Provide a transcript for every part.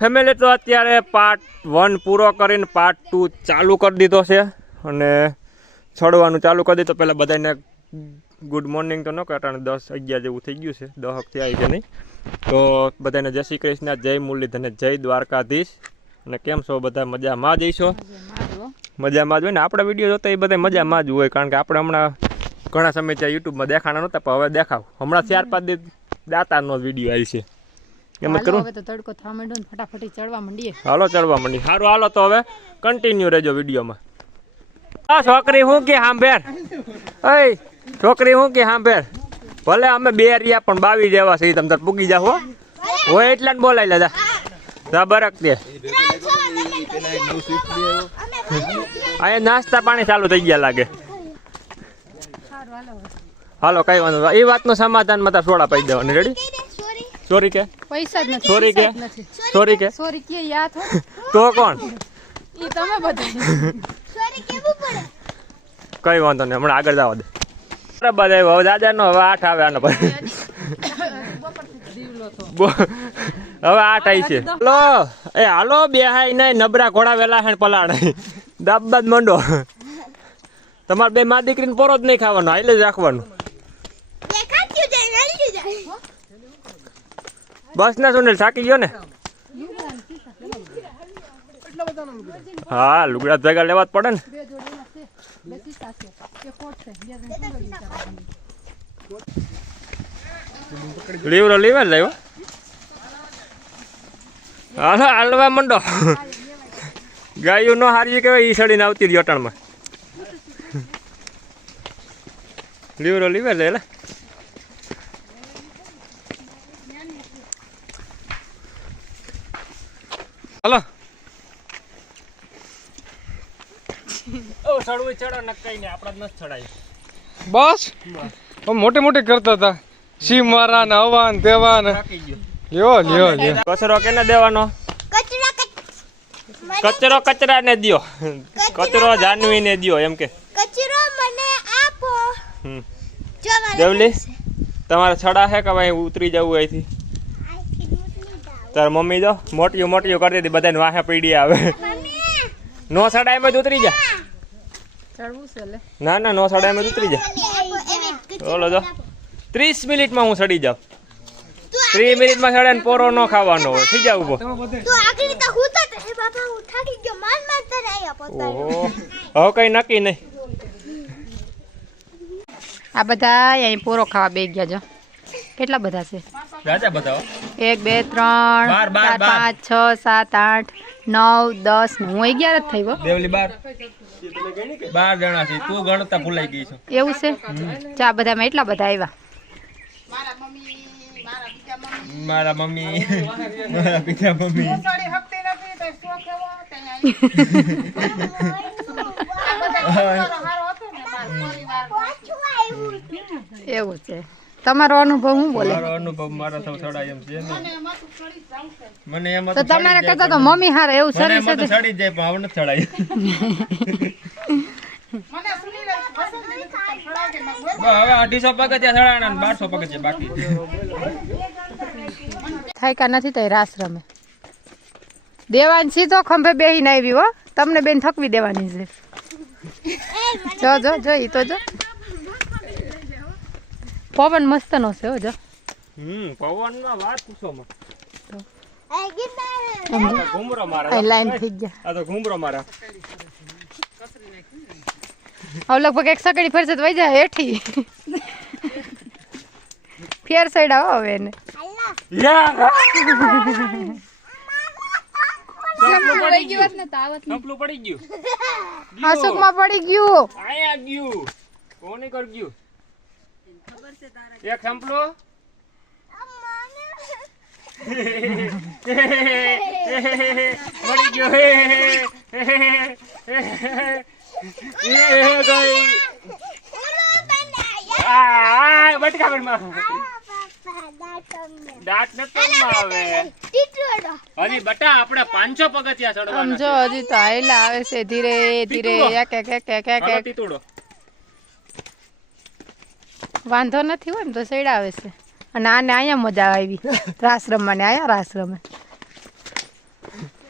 Family તો અત્યારે part 1 પૂરો કરીને પાર્ટ 2 ચાલુ કરી દીધો છે અને છોડવાનું ચાલુ કરી દીધું. પહેલાં બધાને ગુડ મોર્નિંગ તો ન કહેતા, 10-11 જેવું થઈ ગયું છે, 10 થી આવી છે નહીં. તો બધાને જય શ્રી કૃષ્ણ, જય મુરલીધરને, જય દ્વારકાધીશ. અને કેમ છો બધા? મજામાં જઈશો? મજામાં જ હોય ને. આપણે વિડીયો જોતા એ બધા મજામાં જ હોય, કારણ કે આપણે હમણાં ઘણા સમય ત્યાં યુટ્યુબમાં દેખાણા નહોતા, પણ હવે દેખાવ. હમણાં 4-5 દિવસ દાતાનો વિડીયો આવી છે. એમ જ કરું. હવે તો તડકો થવા માંડ્યો ને ફટાફટ ચડવા માંડીએ. હાલો ચડવા માંડી. સારું હાલો તો હવે કન્ટિન્યુ રહેજો વિડીયોમાં. આ છોકરી હું કે સાંભેર, ઓય છોકરી હું કે સાંભેર, ભલે અમે 2 રહ્યા પણ 22 જેવા છે. તમે તાર પૂગી જાવ હોય એટલા ને બોલાવી લેજા. બરક તે અહીંયા નાસ્તા પાણી ચાલુ થઈ ગયા લાગે. હાલો કઈ વાંધો. એ વાતનું સમાધાન માં તાર સોડા પાઈ દેવાની. રેડી? સોરી કે પૈસા જ નથી. સોરી કે સોરી કે સોરી કે યાદ તો કોણ? ઈ તમે બધા સોરી કેવું પડે. કઈ વાંધો નહીં, હમણાં આગળ જવા દે. બરાબર હવે દાદા નો હવે 8 આવે આનો પર. હવે 8 આવી છે. હાલો એ હાલો બે હાઈ નહીં, નબરા ઘોડા વેલા હે પલાડ દાબબાદ મંડો. તમારે બે માં દીકરીને પોરો જ નહીં ખાવાનો, હાઈલે જ રાખવાનું. બસ ના સુનેલ થાકી ગયો ને. હા લુગડા ભેગા લેવા જ પડે ને. લીવરો લીવા જ લાવ્યો. હાલો હાલવા મંડો. ગાયું નો હારી કેવાય ઈ સડીને આવતી રહી અટાણમાં. લીવરો લીવા લે લે. હાલો ઓ સડવું ચડો નકાઈ ને આપડા જ ન ચડાય. બસ મોટે મોટે કરતા હતા, સી મારા ને હવા ને તેવા ને. લ્યો લ્યો લ્યો. કચરો કેને દેવાનો? કચરો કચરા ને દ્યો. કચરો જાનવી ને દ્યો એમ કે. કચરો મને આપો. દેવલી તમારે છડા હે કે ભાઈ ઉતરી જવું અહીંથી? તાર મમ્મી જો મોટીયું મોટીયું કરી દીધી, બધાને વાહે પડી આવે. નો સડાય એમ જ ઉતરી જા. ના ના નો સડાય એમ જ ઉતરી જા. બોલો જો 30 મિનિટમાં હું સડી જાઉં. 30 મિનિટમાં સડે ને પોરો ન ખાવાનો હોય. થઈ જાવ ઉભો. ઓહો હવે કઈ નક્કી નહીં. આ બધા અહીં પોરો ખાવા બે ગયા જો. કેટલા બધા છે? રાજા બતાવો. 1 2 3 4 5 6 7 8 9 10 હું 11 જ થઈ ગયો. દેવલી 12 જણા છે. તું ગણતા ભૂલાઈ ગઈ છો. એવું છે? ચા બધામાં એટલા બધા આવ્યા. મારા મમ્મી મારા પિતા મમ્મી. એવું છે. તમારો અનુભવ હું બોલે? મારો અનુભવ મારા સૌ છડાય એમ છે ને. મને એમ તો તમારે કહેતા તો મમ્મી હારે એવું સર્વિસ મને છડી જાય પણ હવે નથી છડાય. હવે 250 પગથિયા છડાણા ને 1200 પગથિયા બાકી. થાયકા નથી તો રાસ રમે. દેવાન સીધો ખંભે બેહીને આવી હો. તમને બેન થકવી દેવાની છે. જો જો જો ઈ તો જો પવન મસ્ત નો છે હો જો. પવન માં વાત પૂછો માં. ઘુમરો આ મારા. લાઈન થઈ ગયા. આ તો ઘુમરો મારા. હવે લગભગ એક સકડી ફરશે તો વઈ જાય હેઠી. ફેર સાઈડ આવો હવે એને. સંપલું પડી ગયું. હાસુકમાં પડી ગયું. આયા ગયું. કોને કર ગયું? એક સંપલું. મળી ગયો. બટકા માં દાંત નથી આવે. હજી બટા આપણે 500 પગથિયા ચડવાના છે. સમજો હજી તો આયલા આવે છે ધીરે ધીરે એક એક એક એક એક એક. ટીટુડો વાંધો નથી હોય ને તો સૈડા આવે છે. અને આને અહીંયા મજા આવી રાસ રમવાની. આયા રાસ રમે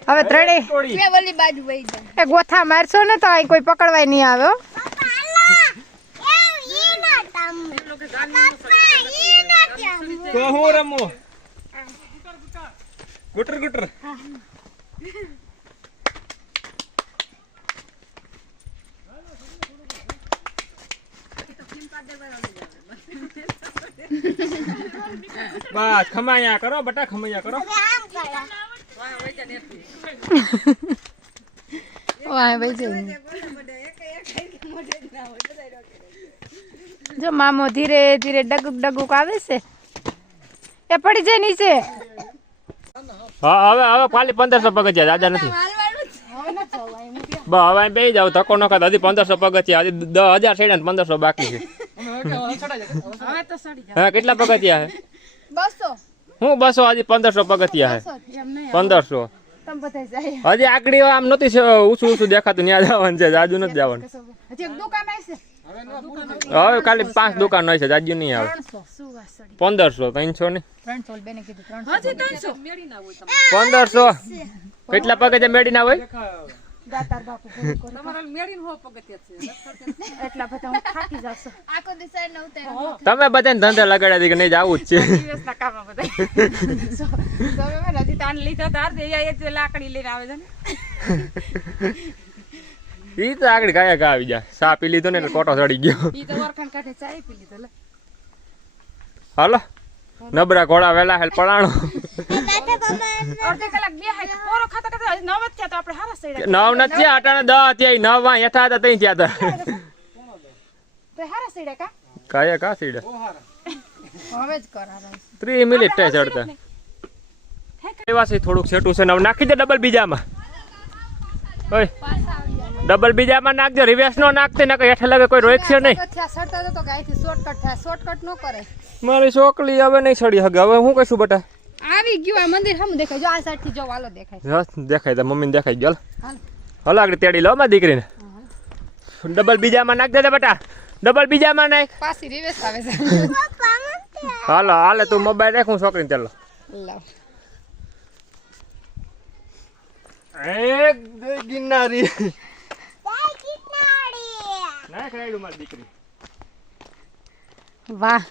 હવે ત્રણેય તોડી. ઓલી બાજુ વહી જાય. એ ગોથા મારશો ને તો અહીં કોઈ પકડવાય નહીં આવે હો. તો હું રમું ગુટર ગુટર. બસ ખમાયા કરો બટા, ખમાયા કરો. વાહ ભાઈ જઈ જો મામો ધીરે ધીરે ડગુક ડગુક આવે છે. એ પડી જાય નીચે. હા હવે ખાલી 1500 પગથિયા, દાદા નથી. બસ હવે બે જાવ ધક્કો ન ખાતો. હજી 1500 પગથિયા, હજી 10,000 ચડ્યા ને 1500 બાકી છે. હા કેટલા પગથિયા હે? 200. હું 200, હજી 1500 પગથિયા હે. 1500 તમે બધા જાય. હજી આકડી આમ નથી ઊંચું ઊંચું દેખાતું, ત્યાં જવાનું છે, જાજુ નથી જવાનું. હજી એક દુકાન આવશે. હવે ખાલી 5 દુકાન હોય છે, જાજુ નહીં આવે. 300 સુવાસ સડી. 1500 300 નહીં 300 બેને કીધું 300. 1500 કેટલા પગથિયા મેળી ના હોય? દાતાર બાપુ પૂરું કરો. એટલા બધા હું થાકી જાશું. આખો દિશા ન ઉતાર્યો. તમે બધાને ધંધા લગાડ્યા હતી કે નહીં જવું જ છે. દિવસના કામમાં બધા. તમે મને હજી તાન લીધા તાર દે એક લાકડી લઈને આવે છે ને. ઈ તો આગળ કાયા કા આવી જાય. સા પી લીધો ને એટલે કોટો ચડી ગયો. ઈ તો વરખાણ કાઢે ચાય પી લીધો લે. હાલો નબરા ઘોડા વેલા હેલ પડાણો. અડધી કલાક બે હાય પોરો ખાતા ખાતા હજી 9 જ થયા તો આપણે હારા સઈડા. 9 નથી થયા, અટાણે 10 થયા. 9 માં હેઠા હતા તઈ થયા હતા. તો હારા સઈડા કા કાયા કા સીડે હવે જ કરારા. 30 મિનિટ થાય ચડતા. એવાસી થોડુંક સેટું છે ને હવે નાખી દે ડબલ બીજામાં. ઓય ડબલ બીજામાં નાખજો, રિવેર્સ નો નાખતે ને હેઠે લગે કોઈ રોકશે નહીં. થયા સડતા તો ગાયથી શોર્ટકટ થાય. શોર્ટકટ નો કરે. મારી છોકરી હવે નહીં સડી હગે. હવે હું કહીશું બટા? આવી ગયું આ મંદિર સામે દેખાય. જો આ સાઈડ થી જો વાલો દેખાય. દેખાય તો મમ્મીને દેખાય ગયો. હાલ હલો આગળ તેડી લો મારી દીકરીને. ડબલ બીજામાં નાખ દે બેટા, ડબલ બીજામાં નાખ. પાછી રિવેસ આવે છે. હાલો હાલે તું મોબાઈલ રાખ, હું છોકરીને તેલો. લાવ એક ગિરનારી કિનારી. નાખ રાયડું મારી દીકરી. વાહ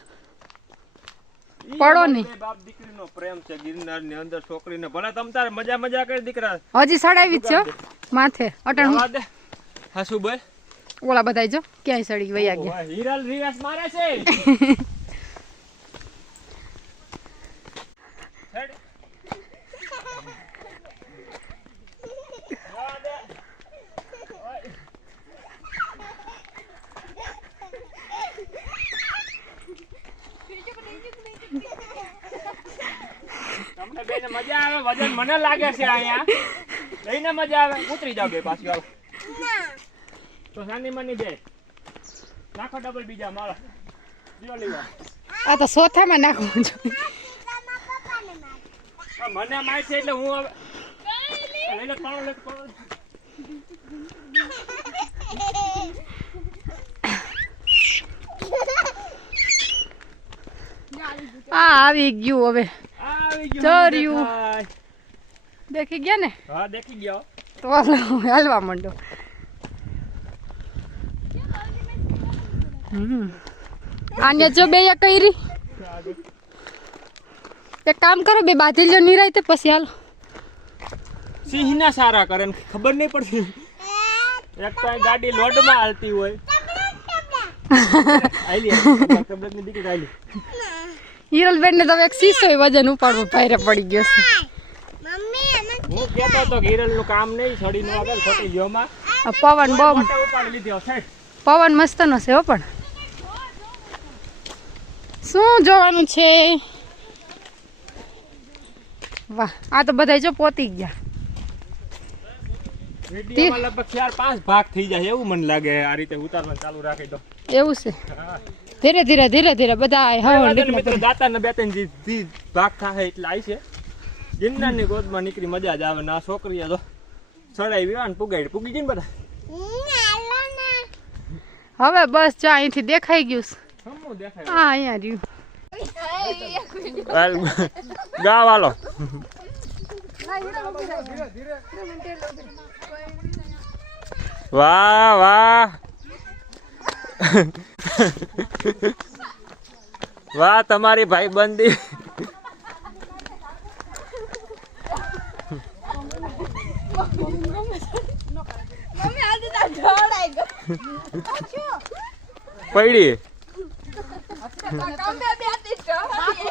પડો નહીં. બાપ દીકરીનો પ્રેમ છે ગિરનારની અંદર. છોકરીને ભલે તમ તારે મજા કરી દીકરા. હજી સડાવી જ છે હો. માથે અટણ જવા દે. હા શું બોલ? ઓલા બધાય જો ક્યાંય સડી વયા ગયા. ઓય, હિરલ રિયાસ મારે છે. હેડ. જવા દે. ઓય. તમને બેને મજા આવે? વજન મને લાગે છે અહીંયા. લઈને મજા આવે. ઉતરી જાવ બે પાછી આવો. તો સાની મની બે નાખો ડબલ બીજા મારો જીઓ લેવા. આ તો સોથામાં નાખવું જોઈએ. મને માર છે એટલે હું હવે લઈને પાણો લે પાણો. આવી ગયું હવે. આવી ગયું. ચોર્યું. દેખાય. દેખી ગયા ને હા દેખી ગયો. તો હાલવા માંડો. આને જો બે કરી એક કામ કરો, બે બાંધી લ્યો નિરાય તે પછી હાલો. સિંહ ના સારા કરે ને ખબર નહીં પડતી. એક તો આ ગાડી લોડમાં હાલતી હોય. આઈલી તબલક ની દીકરી આઈલી. હિરલબેન ને તો એક શીશો વજન ઉપાડવું ભારે પડી ગયો છે. મમ્મી અમે હું કહેતો તો કે હિરલ નું કામ નહીં, સડી નો આગળ ખોટી ગયો માં. આ પવન બમ ઉપાડી લીધી હશે. પવન મસ્ત નો છે હો. પણ શું જોવાનું છે? વાહ આ તો બધા જો પોતી ગયા. વિડીયોમાં લગભગ 4-5 ભાગ થઈ જાય એવું મને લાગે. આ રીતે ઉતારવાનું ચાલુ રાખી દો. એવું છે. ધીરે ધીરે ધીરે ધીરે બધા મિત્રો દાતા ને બે ત્રણ ભાગ થાય એટલે આવી છે. ગિરનારની ગોદમાં નીકળી મજા જ આવે. ના છોકરી તો ચડાવી ને પુગાડી પૂગી ગઈ ને બધા. હવે બસ જો અહીંથી દેખાઈ ગયું છે. સમૂહ દેખાય. હા અહીંયા રહ્યું. ગાવ હાલો. વાહ વાહ વાહ તમારી ભાઈબંધી મમ્મી આજે તાર ઢોળાઈ ગયો પડી કંબે બેતી ઢોળાઈ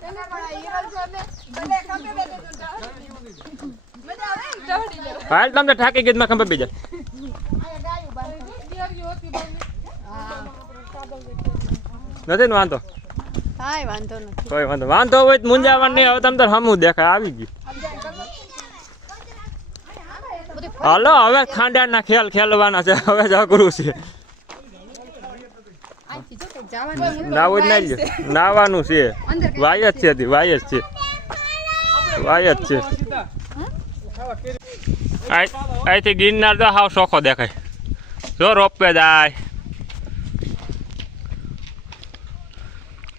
તને પણ હીરો છે ને બને કંબે બેતી ઢોળાઈ મજા આવે ને ઢોળી લે હાલ તમને ઠાકી ગીતમાં ખંભે બીજા નથી ને વાંધો કાંઈ વાંધો નથી. કોઈ વાંધો વાંધો હોય તો મુંજાવાનું નહીં. હવે તમે તો હમું દેખાય આવી ગયું. હાલો હવે ખાંડાના ખેલ ખેલવાના છે. હવે જ અઘરું છે. અહીંથી જો કંઈક જવાનું છે. નાવું જ નહીં નાવાનું છે. વાય જ છે હજી, વાય જ છે, વાય જ છે. અહીંથી ગિરનાર તો હાવ ચોખ્ખો દેખાય. જો રોપવે જાય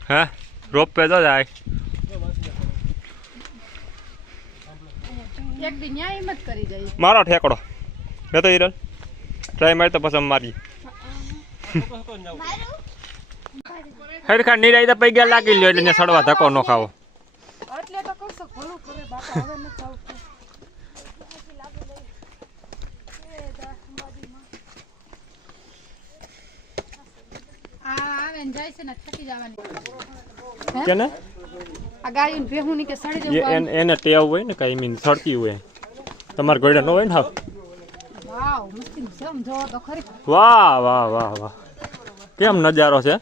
હા રોપવે તો જાય. એક દી ન્યાય હિંમત કરી જાય. મારો ઠેકડો મેં તો હિરલ ટ્રાય મારી તો પછી મારી હરખા નિરાઈ તો પૈગા લાગી લ્યો એટલે ને સડવા ધક્કો ન ખાવો. એટલે તો કહું છું ઘણું કરે બાપા હવે નથી જવું. આવે ને જાય છે ને થકી જવાની. કે ને આ ગાયું ભેહું ની કે સડી જવું. એને ટેવ હોય ને કઈ મીન સડતી હોય તમારે ગોડા ન હોય ને હાવ. વાવ મસ્તી સમજો તો ખરી. વાહ વાહ વાહ વાહ કેમ નજારો છે.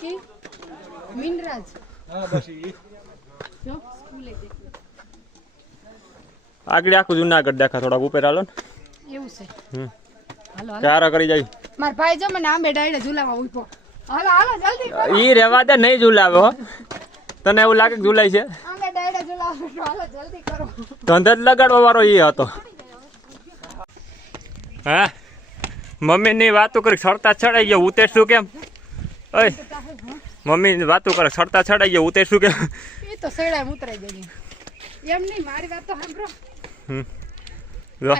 કી મિનરાજ જો સ્કૂલે દેખ આગળ આખું જુનાગઢ દેખા થોડાક ઉપર હાલો ને એવું છે. હમ હાલો હાલો ક્યારે કરી જાય મારા ભાઈ જો મને આંબે ડાયડે ઝુલાવા ઉભો. હાલો હાલો જલ્દી કરો. ઈ રેવા દે નહીં ઝુલાવે હો. તને એવું લાગે કે ઝુલાય છે. આંબે ડાયડે ઝુલાવા હાલો જલ્દી કરો. ધંધે જ લગાડવા વાળો ઈ હતો. હા મમ્મીની વાતો કરી સડતા ચડાઈ ગયો ઉતેરશું કેમ. ઓય મમ્મી વાતો કરે સડતા ચડાઈ ગયો ઉતેરશું કેમ. એ તો સેડાય ઉતરાઈ જાય. એમ નહીં મારી વાત તો સાંભળો. હમ જો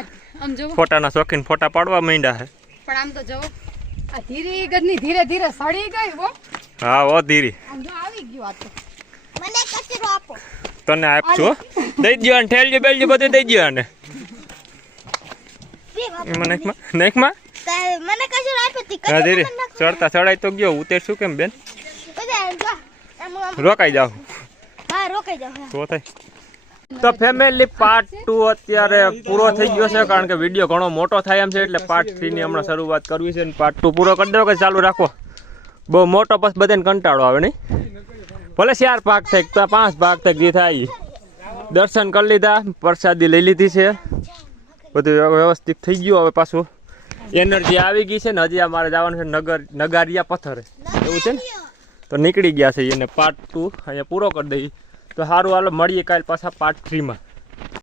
આમ જોવો ફોટાના શોખીન ફોટા પાડવા માંડ્યા છે. પણ આમ તો જોવો આ ધીરે ગજની ધીરે ધીરે સડી ગઈ હો. હા ઓ ધીરી આમ જો આવી ગયું આ તો. મને કચરો આપો તને આપજો દઈ દો અને ઠેલજો બેલજો બધું દઈ દો અને એમાં નાખમાં મને કચરો આપો તી હા ધીરે ચડતા ચડાઈ તો ગયો ઉતેરશું કેમ બેન રોકાઈ જાવ હા રોકાઈ જાવ તો થાય. તો ફેમિલી પાર્ટ 2 અત્યારે પૂરો થઈ ગયો છે કારણ કે વિડીયો ઘણો મોટો થાય એમ છે એટલે પાર્ટ 3 ની હમણાં શરૂઆત કરવી છે અને પાર્ટ 2 પૂરો કરી દો કે ચાલુ રાખો. બહુ મોટો પછી બધાને કંટાળો આવે નહીં. ભલે 4 ભાગ થાય તો 5 ભાગ થાય જે થાય. દર્શન કરી લીધા પ્રસાદી લઈ લીધી છે બધું વ્યવસ્થિત થઈ ગયું. હવે પાછું એનર્જી આવી ગઈ છે ને હજી અમારે જવાનું છે નગારિયા પથ્થરે એવું છે ને તો નીકળી ગયા છે એને પાર્ટ 2 અહીંયા પૂરો કરી દઈએ. તો સારું હાલો મળીએ કાલે પાછા પાર્ટ 3 માં.